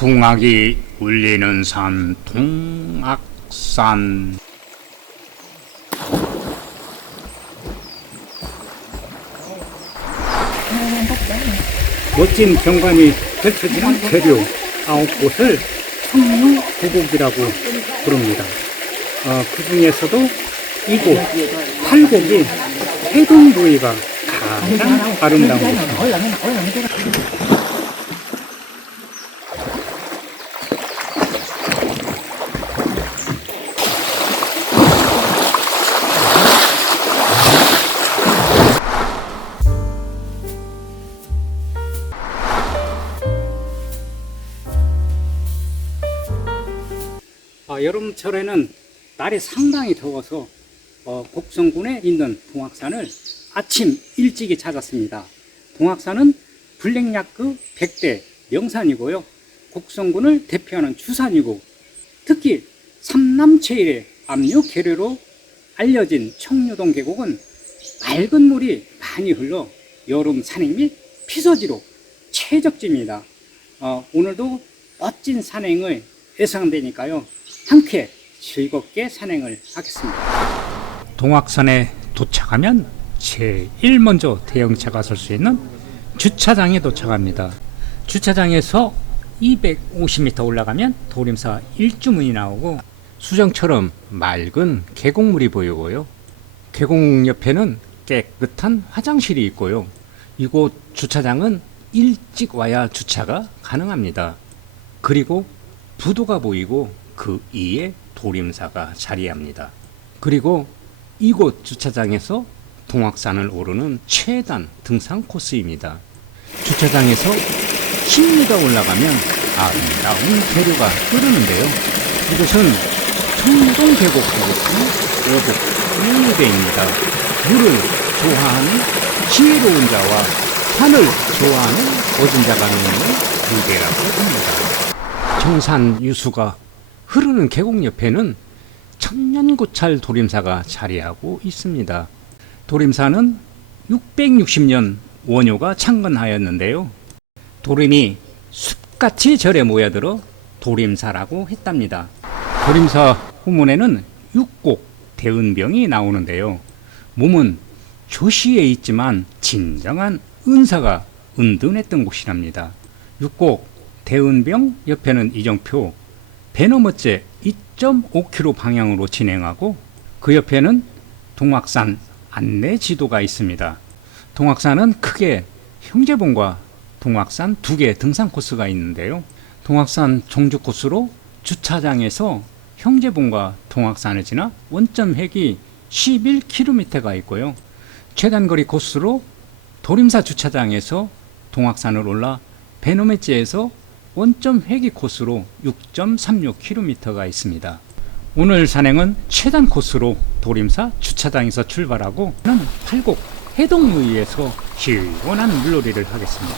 풍악이 울리는 산 동악산. 멋진 경관이 펼쳐지는 계류 9곳을 청류구곡이라고 부릅니다. 그 중에서도 이곳 8곡이 해동부위가 가장 아름다운 곳입니다. 여름철에는 날이 상당히 더워서 곡성군에 있는 동악산을 아침 일찍이 찾았습니다. 동악산은 블랙야크 100대 명산이고요. 곡성군을 대표하는 주산이고, 특히 삼남체일의 압류 계류로 알려진 청류동 계곡은 맑은 물이 많이 흘러 여름 산행 및 피서지로 최적지입니다. 오늘도 멋진 산행을 예상되니까요, 함께 즐겁게 산행을 하겠습니다. 동악산에 도착하면 제일 먼저 대형차가 설 수 있는 주차장에 도착합니다. 주차장에서 250m 올라가면 도림사 일주문이 나오고 수정처럼 맑은 계곡물이 보이고요. 계곡 옆에는 깨끗한 화장실이 있고요. 이곳 주차장은 일찍 와야 주차가 가능합니다. 그리고 부두가 보이고 그 위에 도림사가 자리합니다. 그리고 이곳 주차장에서 동악산을 오르는 최단 등산 코스입니다. 주차장에서 10m 올라가면 아름다운 계류가 흐르는데요. 이곳은 청동 계곡하고는 어둡 우대입니다. 물을 좋아하는 지혜로운 자와 산을 좋아하는 어진 자가 노는 우대라고 합니다. 정산 유수가 흐르는 계곡 옆에는 천년고찰 도림사가 자리하고 있습니다. 도림사는 660년 원효가 창건하였는데요. 도림이 숲같이 절에 모여들어 도림사라고 했답니다. 도림사 후문에는 육곡 대은병이 나오는데요. 몸은 조시에 있지만 진정한 은사가 은둔했던 곳이랍니다. 육곡 대은병 옆에는 이정표 배너머째 2.5km 방향으로 진행하고, 그 옆에는 동악산 안내 지도가 있습니다. 동악산은 크게 형제봉과 동악산 두 개 등산 코스가 있는데요. 동악산 종주 코스로 주차장에서 형제봉과 동악산을 지나 원점 획이 11km가 있고요. 최단거리 코스로 도림사 주차장에서 동악산을 올라 배너매째에서 원점 회기 코스로 6.36km가 있습니다. 오늘 산행은 최단 코스로 도림사 주차장에서 출발하고 8곡 해동루이에서 시원한 물놀이를 하겠습니다.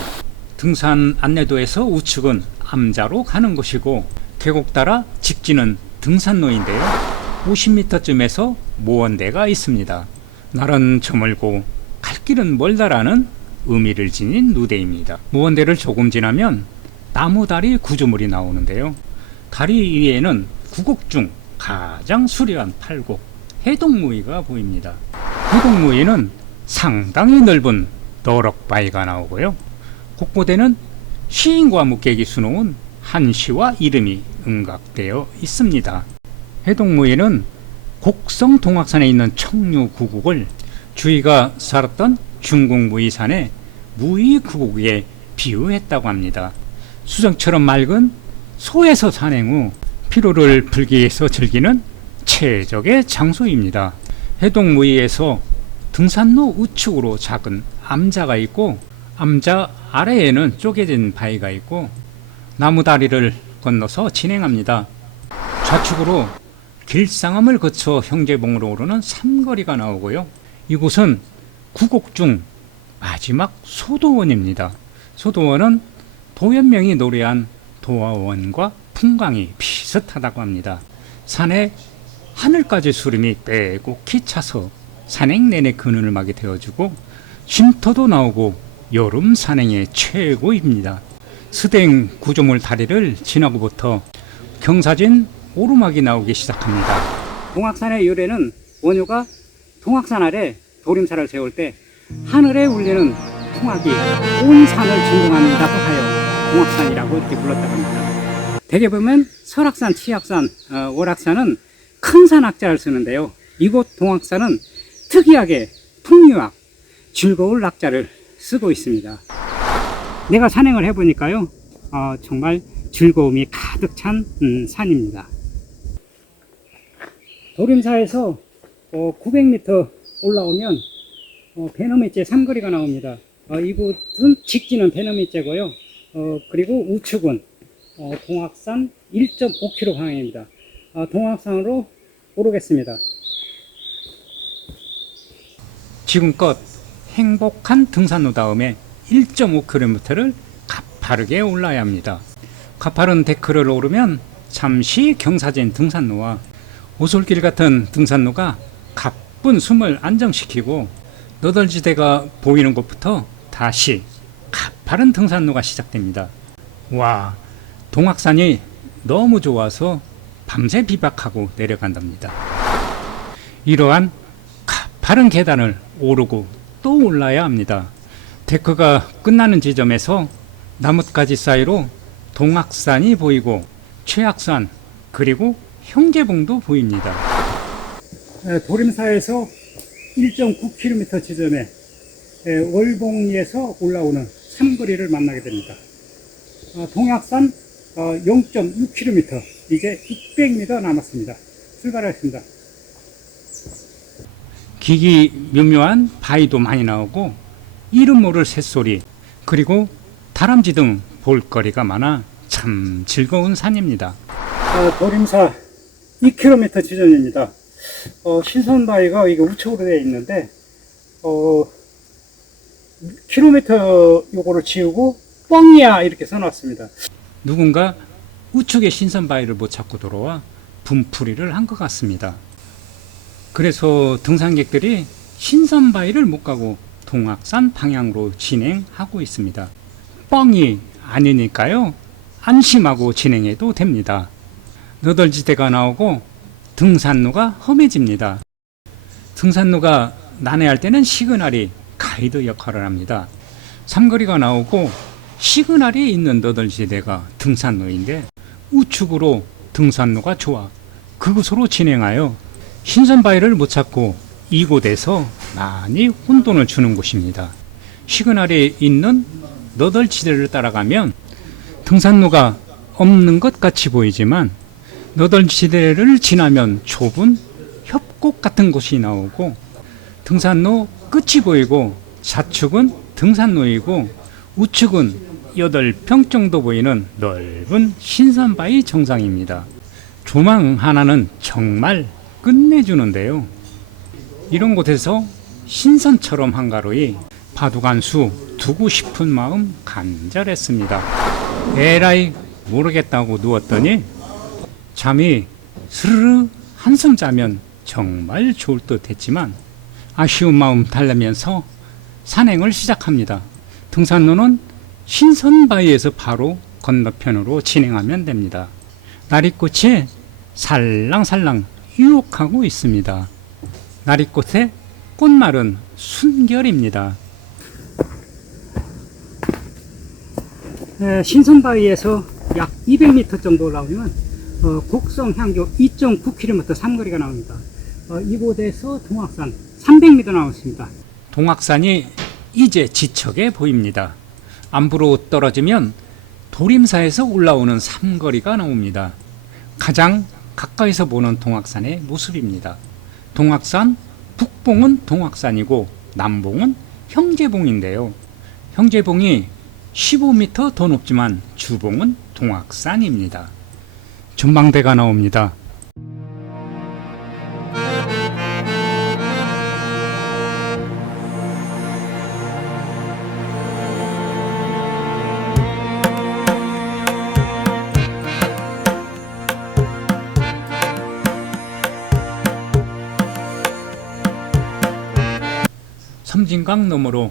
등산 안내도에서 우측은 암자로 가는 곳이고, 계곡 따라 직진은 등산로인데요. 50m쯤에서 모원대가 있습니다. 날은 저물고 갈 길은 멀다라는 의미를 지닌 누대입니다. 모원대를 조금 지나면 나무다리 구조물이 나오는데요. 다리 위에는 9곡 중 가장 수려한 8곡 해동무이가 보입니다. 해동무이는 상당히 넓은 너럭바위가 나오고요. 곳곳에는 시인과 묵객이 수놓은 한시와 이름이 음각되어 있습니다. 해동무이는 곡성 동악산에 있는 청류구곡을 주의가 살았던 중국무이산의 무이구곡에 비유했다고 합니다. 수정처럼 맑은 소에서 산행 후 피로를 풀기 위해서 즐기는 최적의 장소입니다. 해동무이에서 등산로 우측으로 작은 암자가 있고, 암자 아래에는 쪼개진 바위가 있고, 나무다리를 건너서 진행합니다. 좌측으로 길상암을 거쳐 형제봉으로 오르는 삼거리가 나오고요. 이곳은 9곡 중 마지막 소도원입니다. 소도원은 도연명이 노래한 도화원과 풍광이 비슷하다고 합니다. 산에 하늘까지 수림이 빼곡히 차서 산행 내내 그늘을 막이 되어주고 쉼터도 나오고 여름 산행의 최고입니다. 스댕 구조물 다리를 지나고부터 경사진 오르막이 나오기 시작합니다. 동악산의 유래는 원효가 동악산 아래 도림사를 세울 때 하늘에 울리는 풍악이 온 산을 진동한다고 하여 동악산이라고 이렇게 불렀다고 합니다. 대개 보면 설악산, 치악산, 월악산은 큰 산 악자를 쓰는데요. 이곳 동악산은 특이하게 풍류악, 즐거울 낙자를 쓰고 있습니다. 내가 산행을 해보니까요, 정말 즐거움이 가득 찬 산입니다. 도림사에서 900m 올라오면 배너밑제 삼거리가 나옵니다. 이곳은 직지는 배너밑제고요. 그리고 우측은 동악산 1.5km 방향입니다. 동악산으로 오르겠습니다. 지금껏 행복한 등산로 다음에 1.5km를 가파르게 올라야 합니다. 가파른 데크를 오르면 잠시 경사진 등산로와 오솔길 같은 등산로가 가쁜 숨을 안정시키고 너덜지대가 보이는 곳부터 다시 가파른 등산로가 시작됩니다. 와, 동악산이 너무 좋아서 밤새 비박하고 내려간답니다. 이러한 가파른 계단을 오르고 또 올라야 합니다. 데크가 끝나는 지점에서 나뭇가지 사이로 동악산이 보이고 최악산 그리고 형제봉도 보입니다. 도림사에서 1.9km 지점에 월봉리에서 올라오는 삼거리를 만나게 됩니다. 동악산 0.6km, 이제 600m 남았습니다. 출발하겠습니다. 기기묘묘한 바위도 많이 나오고 이름 모를 새소리 그리고 다람쥐 등 볼거리가 많아 참 즐거운 산입니다. 도림사 2km 지점입니다. 신선바위가 이게 우측으로 되어 있는데 킬로미터 요거를 지우고 뻥이야 이렇게 써놨습니다. 누군가 우측의 신선바위를 못 찾고 돌아와 분풀이를 한 것 같습니다. 그래서 등산객들이 신선바위를 못 가고 동악산 방향으로 진행하고 있습니다. 뻥이 아니니까요, 안심하고 진행해도 됩니다. 너덜지대가 나오고 등산로가 험해집니다. 등산로가 난해할 때는 시그널이 가이드 역할을 합니다. 삼거리가 나오고 시그널이 있는 너덜지대가 등산로인데 우측으로 등산로가 좋아 그곳으로 진행하여 신선바위를 못 찾고 이곳에서 많이 혼돈을 주는 곳입니다. 시그널이 있는 너덜지대를 따라가면 등산로가 없는 것 같이 보이지만 너덜지대를 지나면 좁은 협곡 같은 곳이 나오고 등산로 끝이 보이고 좌측은 등산로이고 우측은 8평 정도 보이는 넓은 신선바위 정상입니다. 조망 하나는 정말 끝내주는데요. 이런 곳에서 신선처럼 한가로이 바둑한수 두고 싶은 마음 간절했습니다. 에라이 모르겠다고 누웠더니 잠이 스르르 한숨 자면 정말 좋을 듯 했지만 아쉬운 마음 달래면서 산행을 시작합니다. 등산로는 신선바위에서 바로 건너편으로 진행하면 됩니다. 나리꽃이 살랑살랑 유혹하고 있습니다. 나리꽃의 꽃말은 순결입니다. 신선바위에서 약 200m 정도 올라오면 곡성향교 2.9km 삼거리가 나옵니다. 이곳에서 동악산 300m 나왔습니다. 동악산이 이제 지척에 보입니다. 안부로 떨어지면 도림사에서 올라오는 삼거리가 나옵니다. 가장 가까이서 보는 동악산의 모습입니다. 동악산 북봉은 동악산이고 남봉은 형제봉인데요. 형제봉이 15m 더 높지만 주봉은 동악산입니다. 전망대가 나옵니다. 섬진강 너머로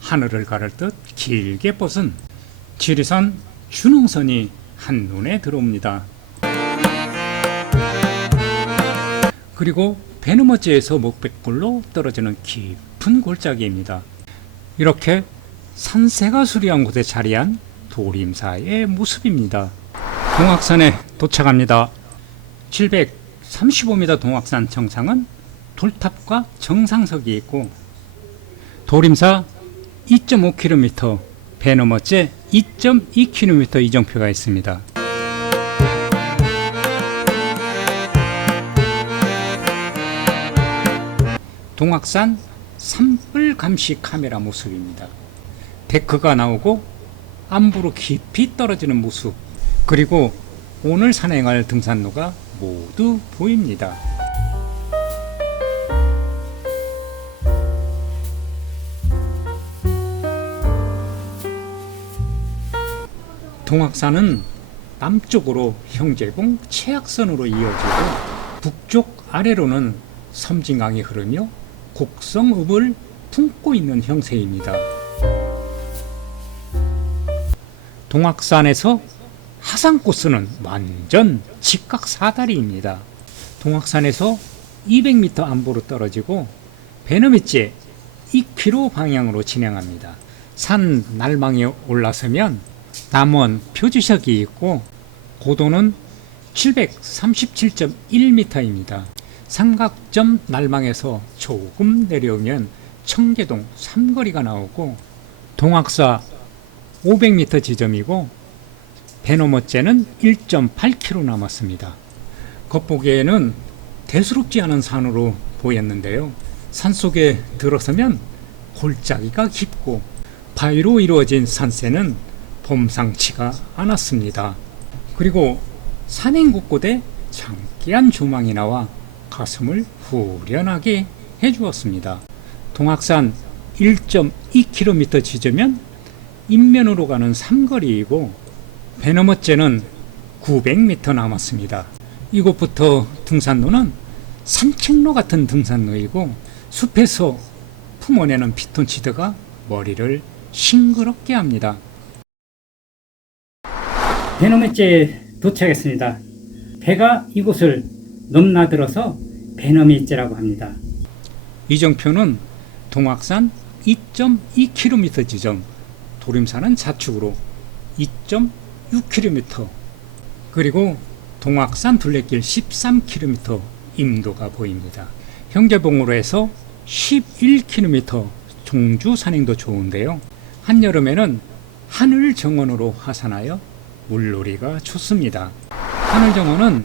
하늘을 가를 듯 길게 뻗은 지리산 준흥선이 한눈에 들어옵니다. 그리고 배너머지에서 목백골로 떨어지는 깊은 골짜기입니다. 이렇게 산세가 수려한 곳에 자리한 도림사의 모습입니다. 동악산에 도착합니다. 735m 동악산 정상은 돌탑과 정상석이 있고 도림사 2.5km, 배너머째 2.2km 이정표가 있습니다. 동악산 산불 감시 카메라 모습입니다. 데크가 나오고 안부로 깊이 떨어지는 모습, 그리고 오늘 산행할 등산로가 모두 보입니다. 동악산은 남쪽으로 형제봉 최악선으로 이어지고 북쪽 아래로는 섬진강이 흐르며 곡성읍을 품고 있는 형세입니다. 동악산에서 하산코스는 완전 직각사다리입니다. 동악산에서 200m 안보로 떨어지고 배너밑째 2km 방향으로 진행합니다. 산 날망에 올라서면 남원 표지석이 있고 고도는 737.1m입니다. 삼각점 날망에서 조금 내려오면 청계동 삼거리가 나오고 동악사 500m 지점이고 배너머째는 1.8km 남았습니다. 겉보기에는 대수롭지 않은 산으로 보였는데요. 산속에 들어서면 골짜기가 깊고 바위로 이루어진 산세는 범상치가 않았습니다. 그리고 산행 곳곳에 장기한 조망이 나와 가슴을 후련하게 해주었습니다. 동악산 1.2km 지점은 인면으로 가는 삼거리이고 배너머째는 900m 남았습니다. 이곳부터 등산로는 산책로 같은 등산로이고 숲에서 품어내는 피톤치드가 머리를 싱그럽게 합니다. 배너밑째에 도착했습니다. 배가 이곳을 넘나들어서 배너밑째라고 합니다. 이정표는 동악산 2.2km 지점, 도림산은 좌측으로 2.6km, 그리고 동악산 둘레길 13km 임도가 보입니다. 형제봉으로 해서 11km 종주 산행도 좋은데요. 한여름에는 하늘 정원으로 하산하여 물놀이가 좋습니다. 하늘 정원은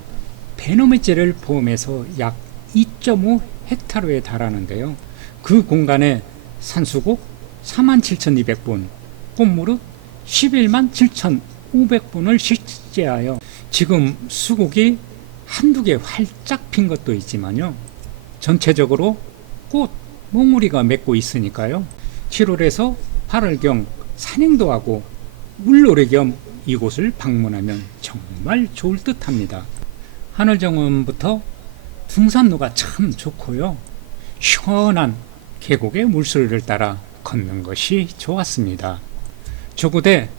배너밑째를 포함해서 약 2.5 헥타르에 달하는데요. 그 공간에 산수국 47,200분, 꽃무릇 11만 7,500분을 실제하여 지금 수국이 한두 개 활짝 핀 것도 있지만요. 전체적으로 꽃, 몽우리가 맺고 있으니까요. 7월에서 8월경 산행도 하고 물놀이 겸 이곳을 방문하면 정말 좋을 듯 합니다. 하늘정원부터 등산로가 참 좋고요. 시원한 계곡의 물소리를 따라 걷는 것이 좋았습니다. 저곳에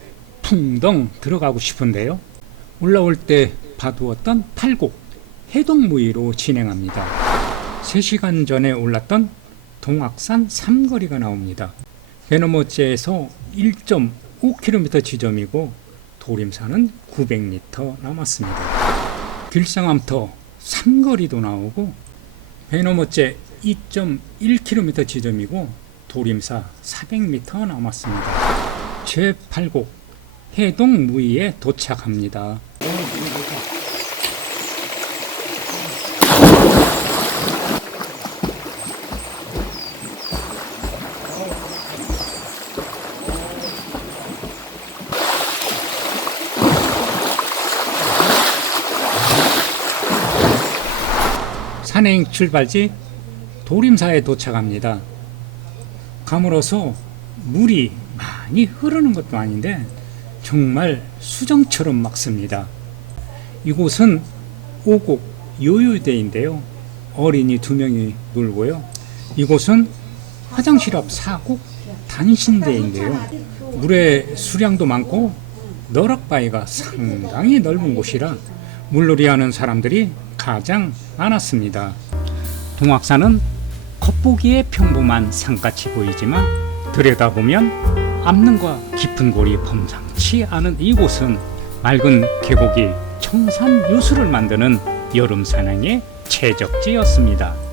풍덩 들어가고 싶은데요. 올라올 때 봐두었던 팔곡 해동무위로 진행합니다. 3시간 전에 올랐던 동악산 삼거리가 나옵니다. 배너머째에서 1.5km 지점이고 도림산은 900m 남았습니다. 길상암터 삼거리도 나오고 배너머째 2.1km 지점이고 도림사 400m 남았습니다. 제8곡 해동무위에 도착합니다. 산행 출발지 도림사에 도착합니다. 가물어서 물이 많이 흐르는 것도 아닌데 정말 수정처럼 막습니다. 이곳은 오곡 요요대인데요. 어린이 2명이 놀고요. 이곳은 화장실 앞 4곡 단신대인데요. 물의 수량도 많고 너럭바위가 상당히 넓은 곳이라 물놀이하는 사람들이 가장 많았습니다. 동악산은 겉보기에 평범한 산같이 보이지만 들여다보면 암릉과 깊은 골이 범상치 않은 이곳은 맑은 계곡이 청산 유수를 만드는 여름 산행의 최적지였습니다.